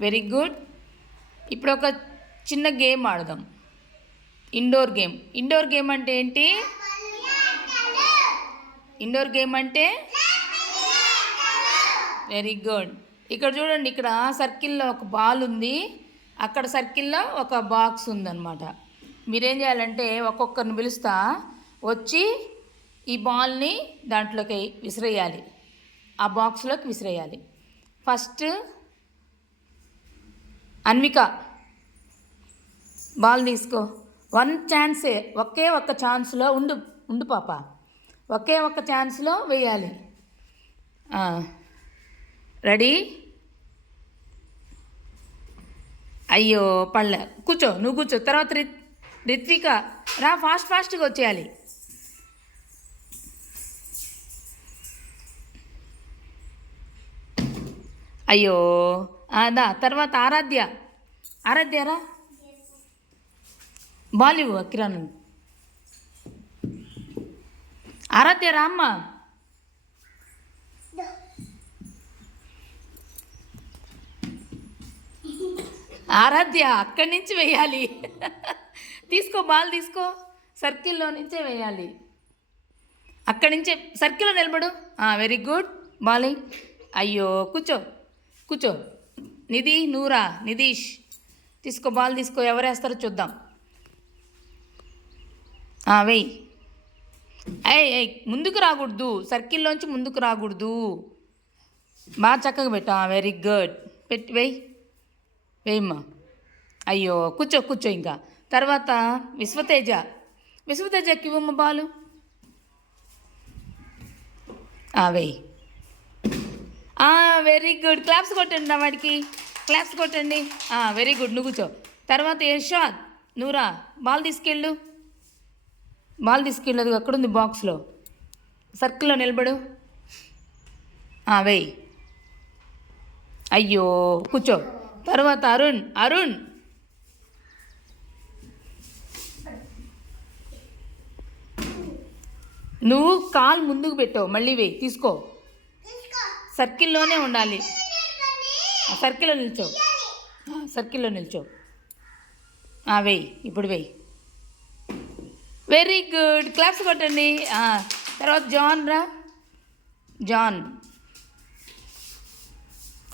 Very good. ఇప్పుడు ఒక చిన్న గేమ్ ఆడదాం. Indoor game. ఇండోర్ గేమ్ అంటే ఏంటి? ఇండోర్ గేమ్ అంటే? Very good. ఇక్కడ చూడండి ఇక్కడ సర్కిల్లో ఒక బాల్ ఉంది. అక్కడ సర్కిల్లో ఒక బాక్స్ ఉందన్నమాట. మీరేం చేయాలంటే ఒక్కొక్కరిని పిలుస్తా. వచ్చి ఈ బాల్ని దాంట్లోకి విసిరేయాలి. ఆ బాక్స్లోకి విసిరేయాలి. ఫస్ట్ అన్విక బాల్ తీసుకో. వన్ ఛాన్సే ఒకే ఒక్క ఛాన్స్లో ఉండు ఉండు పాప. ఒకే ఒక్క ఛాన్స్లో వేయాలి. రెడీ? అయ్యో పళ్ళ. కూర్చో నువ్వు కూర్చో. తర్వాత రిత్ రిత్విక రా ఫాస్ట్ ఫాస్ట్గా వచ్చేయాలి. అయ్యో. అదా తర్వాత ఆరాధ్య. ఆరాధ్యరా? బాలివు కిరణ్. ఆరాధ్య రామ్మ ఆరాధ్య అక్కడి నుంచి వేయాలి. తీసుకో బాల్ తీసుకో. సర్కిల్లో నుంచే వేయాలి. అక్కడి నుంచే సర్కిల్లో నిలబడు. Very good bowling. అయ్యో కూర్చో. కూర్చో. నిధి నూరా నిధీష్. తీసుకో బాల్ తీసుకో ఎవరు చూద్దాం. వెయ్యి ఏయ్ ఏయ్ ముందుకు రాకూడదు. సర్కిల్లోంచి ముందుకు రాకూడదు. బాగా చక్కగా పెట్టా. వెరీ గుడ్ పెట్టి వెయ్యి వేయమ్మా. అయ్యో కూర్చో కూర్చో ఇంకా. తర్వాత విశ్వతేజ. విశ్వతేజ ఇవ్వమ్మ బాలు. వెయ్యి వెరీ గుడ్ క్లాప్స్ కొట్టండి నా వాడికి. క్లాప్స్ కొట్టండి. వెరీ గుడ్ నువ్వు కూర్చో. తర్వాత యశ్వాద్ నూరా బాల్ తీసుకెళ్ళు. బాల్ తీసుకెళ్ళదు అక్కడుంది బాక్స్లో. సర్కిల్లో నిలబడు. వేయి. వెయ్యి అయ్యో కూర్చో. తర్వాత అరుణ్ అరుణ్. నువ్వు కాల్ ముందుకు పెట్టావు మళ్ళీ వెయ్యి తీసుకో. సర్కిల్లోనే ఉండాలి. సర్కిల్లో నిల్చో సర్కిల్లో నిల్చో ఆ, వెయ్యి ఇప్పుడు వెయ్యి వెరీ గుడ్ క్లాప్స్ కొట్టండి. తర్వాత జాన్ రా. జాన్.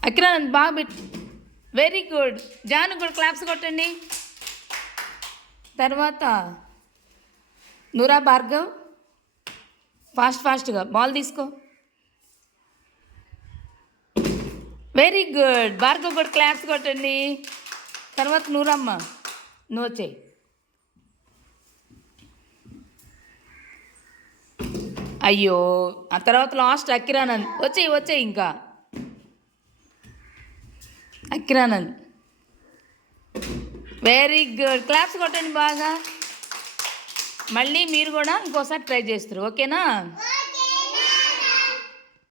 అక్రానంద్ బాగా పెట్టి వెరీ గుడ్ జాన్ కూడా క్లాప్స్ కొట్టండి. తర్వాత నూరా భార్గవ్. ఫాస్ట్ ఫాస్ట్గా బాల్ తీసుకో. వెరీ గుడ్ భార్గవ్ కూడా క్లాప్స్ కొట్టండి. తర్వాత నూరమ్మ. నువ్వు వచ్చేయి అయ్యో ఆ తర్వాత లాస్ట్ అకిరానంద్ వచ్చేయి వచ్చేయి ఇంకా. అకిరానంద్ వెరీ గుడ్ క్లాప్స్ కొట్టండి బాగా. మళ్ళీ మీరు కూడా ఇంకోసారి ట్రై చేస్తారు. ఓకేనా